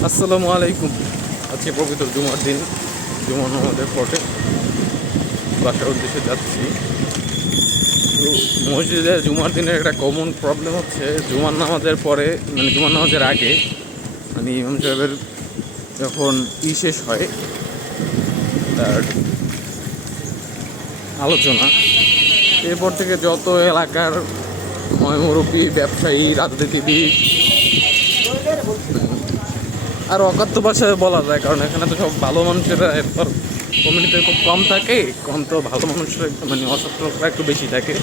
আসসালামু আলাইকুম। আজকে পবিত্র জুমার দিন, জুমার নামাজের পরে বাসার উদ্দেশ্যে যাচ্ছি। তো মসজিদে জুমার দিনের একটা কমন প্রবলেম হচ্ছে, জুমার নামাজের পরে মানে জুমার নামাজের আগে মানে ইমাম সাহেবের যখন শেষ হয়, তার আলোচনা, এরপর থেকে যত এলাকার মুরব্বী, ব্যবসায়ী, রাজনীতিবিদ আর অকাত্য ভাষায় বলা যায়, কারণ এখানে তো সব ভালো মানুষেরা এরপর কমিউনিটি খুব কম থাকে, কম তো ভালো মানুষরা মানে অসৎ লোকরা একটু বেশি থাকে।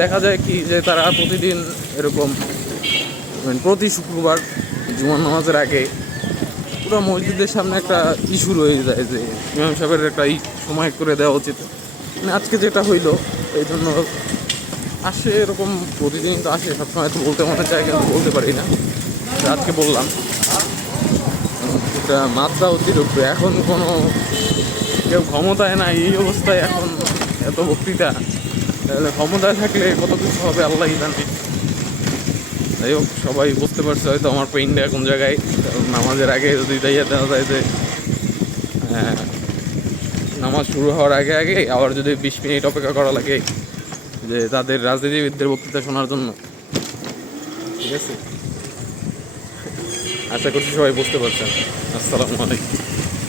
দেখা যায় কি যে তারা প্রতিদিন এরকম মানে প্রতি শুক্রবার জুমার নামাজের আগে পুরো মসজিদের সামনে একটা ইস্যু রয়ে যায় যে ইমাম সাহেবের একটা সময় করে দেওয়া উচিত। মানে আজকে যেটা হইলো এই জন্য আসে, এরকম প্রতিদিন তো আসে, সবসময় তো বলতে মনে চায় কিন্তু বলতে পারি না। আজকে বললাম, এটা মাত্রা অতিরিক্ত। এখন কোনো কেউ ক্ষমতায় নাই, এই অবস্থায় এখন এত বক্তৃতা, তাহলে ক্ষমতায় থাকলে কত কিছু হবে আল্লাহই জানে। যাই হোক, সবাই বুঝতে পারছে হয়তো আমার পেইনটা কোন জায়গায়। কারণ নামাজের আগে যদি দাঁড়িয়ে দেওয়া যায় যে নামাজ শুরু হওয়ার আগে আগে আবার যদি 20 মিনিট অপেক্ষা করা লাগে যে তাদের রাজনীতিবিদদের বক্তৃতা শোনার জন্য, ঠিক আছে? আশা করছি সবাই বুঝতে পারছেন। আসসালামু আলাইকুম।